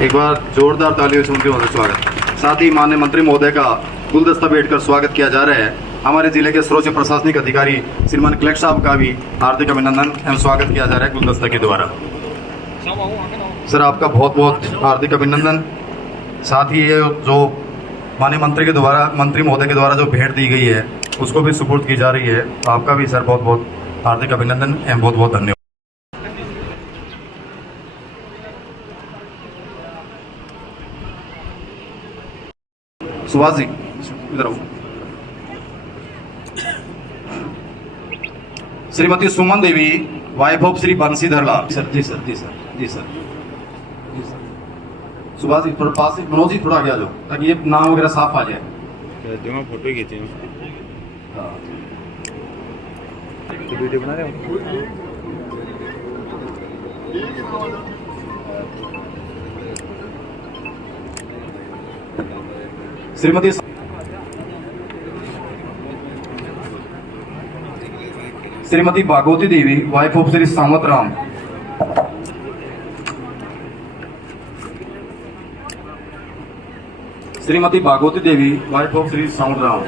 एक बार जोरदार तालियों से उनके महोदय स्वागत। साथ ही माननीय मंत्री महोदय का गुलदस्ता भेंटकर स्वागत किया जा रहा है। हमारे जिले के सर्वोच्च प्रशासनिक अधिकारी श्रीमान कलेक्टर साहब का भी हार्दिक अभिनंदन एवं स्वागत किया जा रहा है गुलदस्ता के द्वारा। सर आपका बहुत बहुत हार्दिक अभिनंदन। साथ ही ये जो माननीय मंत्री महोदय के द्वारा जो भेंट दी गई है उसको भी सुपुर्द की जा रही है। आपका भी सर बहुत बहुत हार्दिक अभिनंदन एवं बहुत बहुत धन्यवाद। सुभाष जी इधर आओ। Shrimati Suman Devi wife of Shri Bansidhar Lal. Sir ji sir ji sir ji sir ji sir. Subhash ji थोड़ा पास, मनोज जी थोड़ा आगे आ जाओ ताकि ये नाम वगैरह साफ आ जाए। फोटो खींचे हाँ वीडियो बना रहे हो। Shrimati Bhagwati Devi wife of Shri Samat Ram. Shrimati Bhagwati Devi wife of Shri Samat Ram.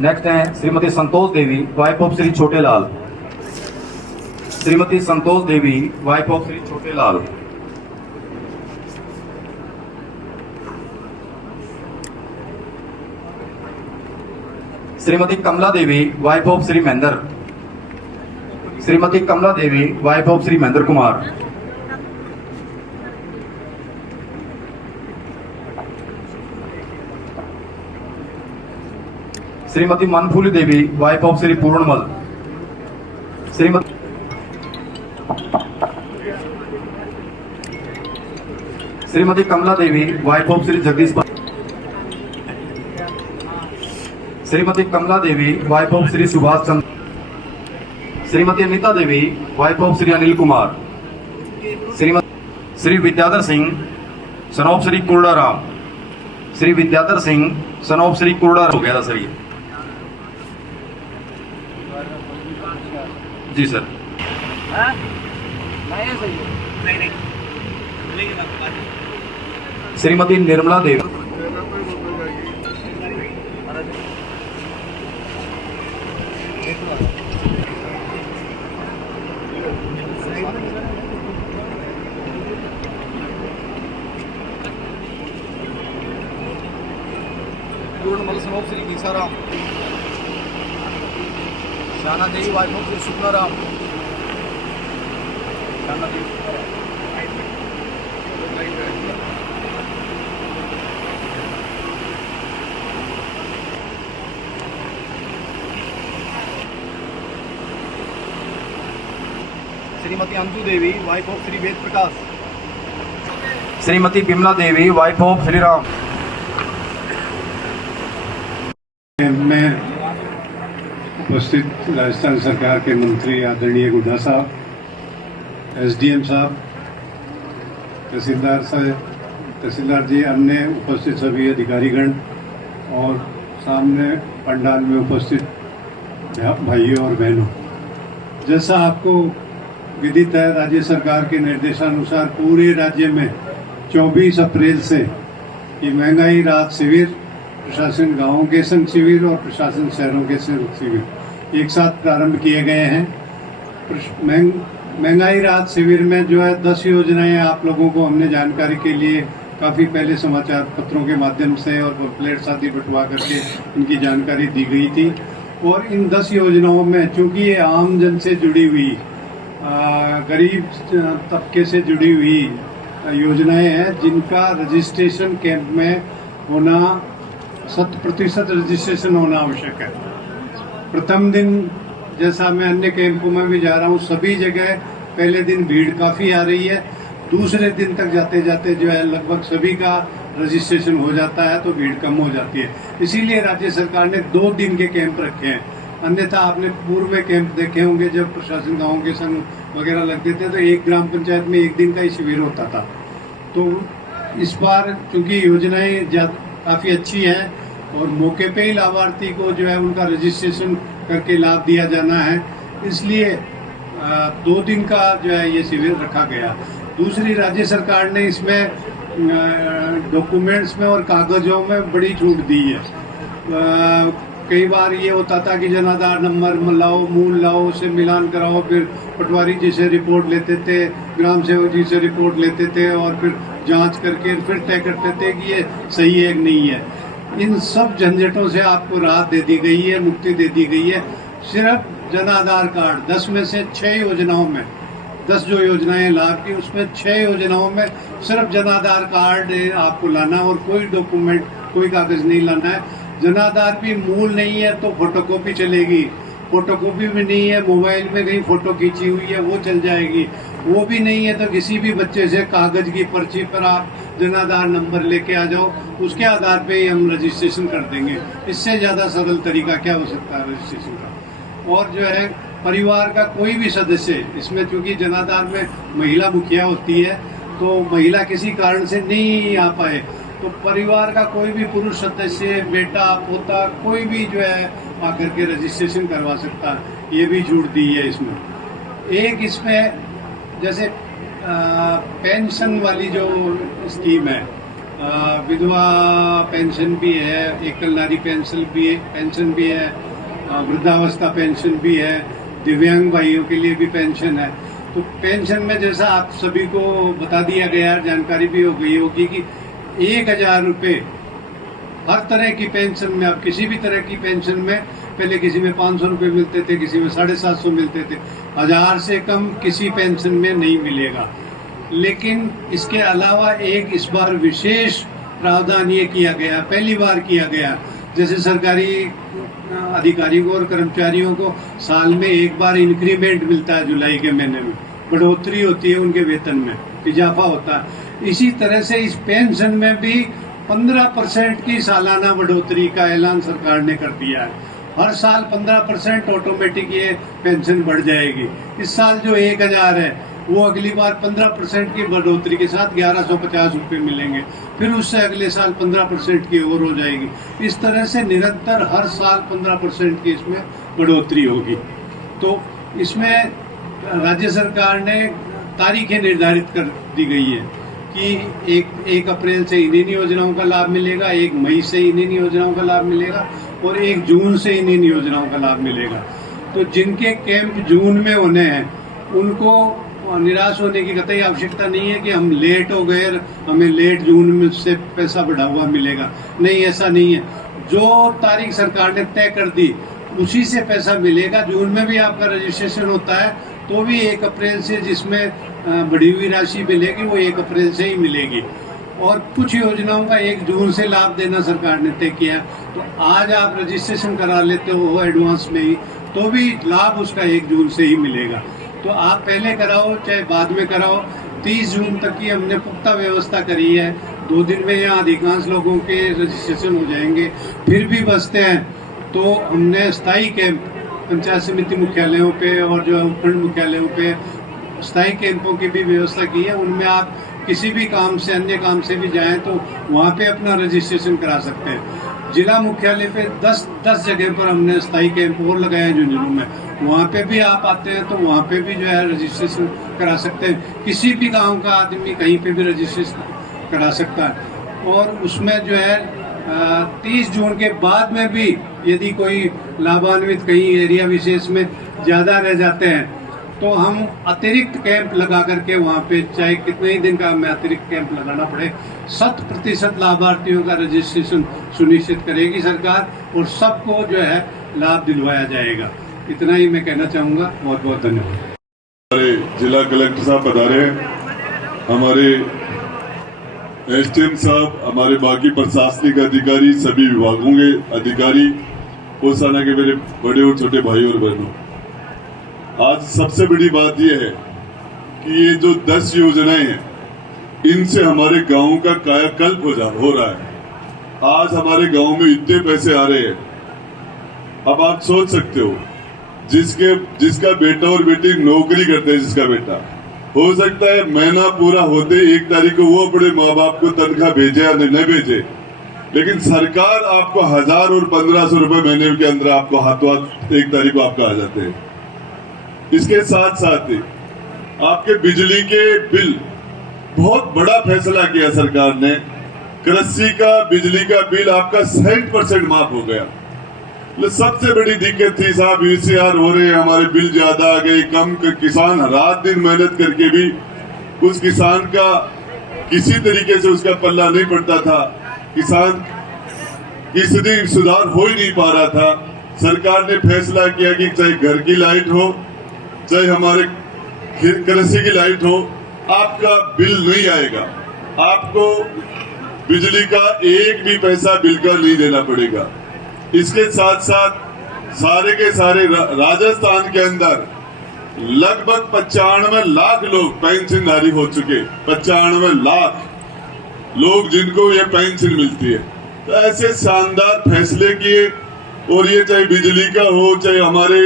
Next है Shrimati Santosh Devi wife of Shri Chhote Lal. Shrimati Santosh Devi wife of Shri Chhote Lal. Shrimati Kamla Devi wife of Shri Mahendra. Shrimati Kamla Devi wife of Shri Mahendra Kumar. Shrimati Manphuli Devi wife of Shri Purnamal. Shrimati Kamla Devi wife of Shri Jagdish. Shrimati Kamla Devi wife of Shri Subhash Chandra. Shrimati Anita Devi wife of Shri Anil Kumar. Shri Vidyadhar Singh son of Shri Kurdaram. Shri Vidyadhar Singh son of Shri Kurdaram. हो गया था सर ये जी sir. Shrimati Nirmala Devi. Purnamal son of Shri Gisaram. Shana Devi wife of Shri Shuklaram. Shana Devi Shrimati Anju Devi wife of Shri Ved Prakash. Shrimati Bimla Devi wife of Shri Ram. में उपस्थित राजस्थान सरकार के मंत्री आदरणीय गुड्डा साहब, एसडीएम साहब, तहसीलदार जी, अन्य उपस्थित सभी अधिकारीगण और सामने पंडाल में उपस्थित भाइयों और बहनों, जैसा आपको विदित है, राज्य सरकार के निर्देशानुसार पूरे राज्य में 24 अप्रैल से ये महंगाई राहत शिविर, प्रशासन गांवों के संघ शिविर और प्रशासन शहरों के संघ शिविर एक साथ प्रारंभ किए गए हैं। महंगाई राहत शिविर में जो है 10 योजनाएं आप लोगों को हमने जानकारी के लिए काफी पहले समाचार पत्रों के माध्यम से और पैम्फलेट्स आदि बंटवा करके इनकी जानकारी दी गई थी। और इन 10 योजनाओं में चूंकि ये आम जन से जुड़ी हुई, गरीब तबके से जुड़ी हुई योजनाएं हैं, जिनका रजिस्ट्रेशन कैंप में होना 100% रजिस्ट्रेशन होना आवश्यक है। प्रथम दिन जैसा मैं अन्य कैंपों में भी जा रहा हूँ, सभी जगह पहले दिन भीड़ काफी आ रही है। दूसरे दिन तक जाते जाते जो है लगभग सभी का रजिस्ट्रेशन हो जाता है, तो भीड़ कम हो जाती है। इसीलिए राज्य सरकार ने 2 दिन के कैंप रखे हैं। अन्यथा आपने पूर्व में कैंप देखे होंगे, जब प्रशासन गाँव के संघ वगैरह लगते थे तो एक ग्राम पंचायत में 1 दिन का ही शिविर होता था। तो इस बार चूंकि योजनाएं काफी अच्छी है और मौके पे ही लाभार्थी को जो है उनका रजिस्ट्रेशन करके लाभ दिया जाना है, इसलिए 2 दिन का जो है ये शिविर रखा गया। दूसरी, राज्य सरकार ने इसमें डॉक्यूमेंट्स में और कागजों में बड़ी छूट दी है। कई बार ये होता था कि जनाधार नंबर लाओ, मूल लाओ, उसे मिलान कराओ, फिर पटवारी जी से रिपोर्ट लेते थे, ग्राम सेवक जी से रिपोर्ट लेते थे और फिर जांच करके फिर तय करते थे कि ये सही है कि नहीं है। इन सब झंझटों से आपको राहत दे दी गई है, मुक्ति दे दी गई है। सिर्फ जनाधार कार्ड 10 में से 6 योजनाओं में, 10 जो योजनाएं लाभ की, उसमें 6 योजनाओं में सिर्फ जनाधार कार्ड आपको लाना और कोई डॉक्यूमेंट, कोई कागज नहीं लाना है। जनाधार भी मूल नहीं है तो फोटोकॉपी चलेगी, फोटोकॉपी भी नहीं है, मोबाइल में कहीं फोटो खींची हुई है वो चल जाएगी, वो भी नहीं है तो किसी भी बच्चे से कागज की पर्ची पर आप जनाधार नंबर लेके आ जाओ, उसके आधार पे ही हम रजिस्ट्रेशन कर देंगे। इससे ज़्यादा सरल तरीका क्या हो सकता है रजिस्ट्रेशन का। और जो है परिवार का कोई भी सदस्य इसमें, चूंकि जनाधार में महिला मुखिया होती है तो महिला किसी कारण से नहीं आ पाए तो परिवार का कोई भी पुरुष सदस्य, बेटा, पोता, कोई भी जो है आकर के रजिस्ट्रेशन करवा सकता है। ये भी छूट दी है इसमें। एक इसमें जैसे पेंशन वाली जो स्कीम है, विधवा पेंशन भी है, एकल नारी पेंशन भी है, वृद्धावस्था पेंशन भी है, दिव्यांग भाइयों के लिए भी पेंशन है। तो पेंशन में जैसा आप सभी को बता दिया गया, जानकारी भी हो गई होगी कि 1,000 रुपये हर तरह की पेंशन में, अब किसी भी तरह की पेंशन में, पहले किसी में 500 रुपये मिलते थे, किसी में 750 मिलते थे, 1000 से कम किसी पेंशन में नहीं मिलेगा। लेकिन इसके अलावा एक इस बार विशेष प्रावधान ये किया गया, पहली बार किया गया, जैसे सरकारी अधिकारियों को और कर्मचारियों को साल में एक बार इंक्रीमेंट मिलता है, जुलाई के महीने में बढ़ोतरी होती है उनके वेतन में, इजाफा होता है। इसी तरह से इस पेंशन में भी 15% की सालाना बढ़ोतरी का ऐलान सरकार ने कर दिया है। हर साल 15% ऑटोमेटिक ये पेंशन बढ़ जाएगी। इस साल जो 1,000 है वो अगली बार 15% की बढ़ोतरी के साथ 1150 रुपये मिलेंगे, फिर उससे अगले साल 15% की और हो जाएगी। इस तरह से निरंतर हर साल 15% की इसमें बढ़ोतरी होगी। तो इसमें राज्य सरकार ने तारीखें निर्धारित कर दी गई है कि 1 अप्रैल से इन योजनाओं का लाभ मिलेगा, 1 मई से इन योजनाओं का लाभ मिलेगा और 1 जून से इन योजनाओं का लाभ मिलेगा। तो जिनके कैंप जून में होने हैं उनको निराश होने की कतई आवश्यकता नहीं है कि हम लेट हो गए, हमें लेट जून में से पैसा बढ़ा हुआ मिलेगा। नहीं, ऐसा नहीं है। जो तारीख सरकार ने तय कर दी उसी से पैसा मिलेगा। जून में भी आपका रजिस्ट्रेशन होता है तो भी 1 अप्रैल से जिसमें बढ़ी हुई राशि मिलेगी वो 1 अप्रैल से ही मिलेगी। और कुछ योजनाओं का 1 जून से लाभ देना सरकार ने तय किया। तो आज आप रजिस्ट्रेशन करा लेते हो एडवांस में ही तो भी लाभ उसका 1 जून से ही मिलेगा। तो आप पहले कराओ चाहे बाद में कराओ, 30 जून तक की हमने पुख्ता व्यवस्था करी है। 2 दिन में यहाँ अधिकांश लोगों के रजिस्ट्रेशन हो जाएंगे। फिर भी बचते हैं तो हमने स्थायी कैंप पंचायत समिति मुख्यालयों पे और जो उपखंड मुख्यालयों पे स्थायी कैंपों की भी व्यवस्था की है। उनमें आप किसी भी काम से, अन्य काम से भी जाएं तो वहाँ पे अपना रजिस्ट्रेशन करा सकते हैं। जिला मुख्यालय पे 10 जगह पर हमने स्थायी कैंप और लगाए हैं झुंझुनू में, वहाँ पे भी आप आते हैं तो वहाँ पे भी जो है रजिस्ट्रेशन करा सकते हैं। किसी भी गांव का आदमी कहीं पे भी रजिस्ट्रेशन करा सकता है। और उसमें जो है 30 जून के बाद में भी यदि कोई लाभान्वित कहीं एरिया विशेष में ज़्यादा रह जाते हैं तो हम अतिरिक्त कैंप लगा करके वहाँ पे, चाहे कितने ही दिन का हमें अतिरिक्त कैंप लगाना पड़े, 100% लाभार्थियों का रजिस्ट्रेशन सुनिश्चित करेगी सरकार और सबको जो है लाभ दिलवाया जाएगा। इतना ही मैं कहना चाहूँगा। बहुत बहुत धन्यवाद। हमारे जिला कलेक्टर साहब पधारे, हमारे एसडीएम साहब, हमारे बाकी प्रशासनिक अधिकारी, सभी विभागों के अधिकारी, पोसाना के मेरे बड़े और छोटे भाई और बहनों, आज सबसे बड़ी बात यह है कि ये जो 10 योजनाएं हैं इनसे हमारे गांव का कायाकल्प हो रहा है। आज हमारे गांव में इतने पैसे आ रहे हैं, अब आप सोच सकते हो जिसका बेटा और बेटी नौकरी करते हैं, जिसका बेटा हो सकता है महीना पूरा होते 1 तारीख को वो अपने माँ बाप को तनख्वाह भेजे या न भेजे, लेकिन सरकार आपको 1000 और 1500 रुपए महीने के अंदर आपको हाथों हाथ 1 तारीख को आपका आ जाते हैं। इसके साथ साथ आपके बिजली के बिल, बहुत बड़ा फैसला किया सरकार ने। कृषि का बिजली का बिल आपका 60% माफ हो गया। सबसे बड़ी दिक्कत थी साहब, वीसीआर हो रहे, हमारे बिल ज्यादा आ गए, कम। किसान रात दिन मेहनत करके भी उस किसान का किसी तरीके से उसका पल्ला नहीं पड़ता था, किसान की स्थिति सुधार हो ही नहीं पा रहा था। सरकार ने फैसला किया कि चाहे घर की लाइट हो, चाहे हमारे कृषि की लाइट हो, आपका बिल नहीं आएगा। आपको बिजली का एक भी पैसा बिल का नहीं देना पड़ेगा। इसके साथ साथ सारे के सारे राजस्थान के अंदर लगभग 95 लाख लोग पेंशनधारी हो चुके। 95 लाख लोग जिनको ये पेंशन मिलती है। तो ऐसे शानदार फैसले किए, और ये चाहे बिजली का हो, चाहे हमारे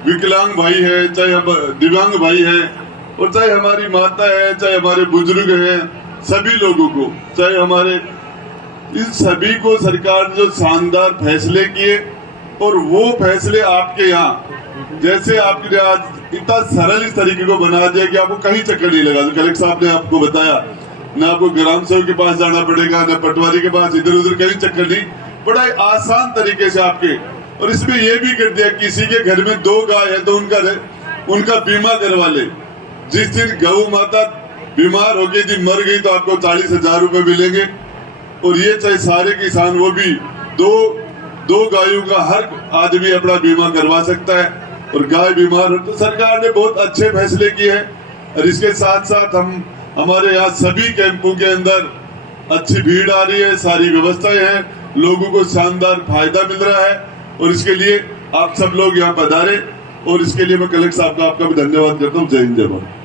विकलांग भाई है, चाहे दिव्यांग भाई है, और चाहे हमारी माता है, चाहे हमारे बुजुर्ग हैं, सभी लोगों को, चाहे हमारे, इन सभी को सरकार ने जो शानदार फैसले किए, और वो फैसले आपके यहाँ, जैसे आपने आज इतना सरल इस तरीके को बना दिया कि आपको कहीं चक्कर नहीं लगा। तो कलेक्टर साहब ने आपको बताया, न आपको ग्राम सेवक के पास जाना पड़ेगा, न पटवारी के पास, इधर उधर कहीं चक्कर नहीं, बड़ा आसान तरीके से आपके। और इसमें यह भी कर दिया, किसी के घर में 2 गाय है तो उनका बीमा करवा ले। जिस दिन गौ माता बीमार हो गई थी, मर गई, तो आपको 40,000 रुपए मिलेंगे। और ये चाहे सारे किसान, वो भी दो गायों का हर आदमी अपना बीमा करवा सकता है। और गाय बीमार हो तो सरकार ने बहुत अच्छे फैसले किए हैं। और इसके साथ साथ हमारे यहाँ सभी कैंपों के अंदर अच्छी भीड़ आ रही है, सारी व्यवस्थाएं हैं, लोगों को शानदार फायदा मिल रहा है। और इसके लिए आप सब लोग यहाँ पधारे, और इसके लिए मैं कलेक्टर साहब का आपका भी धन्यवाद करता हूँ। जय हिंद, जय भारत।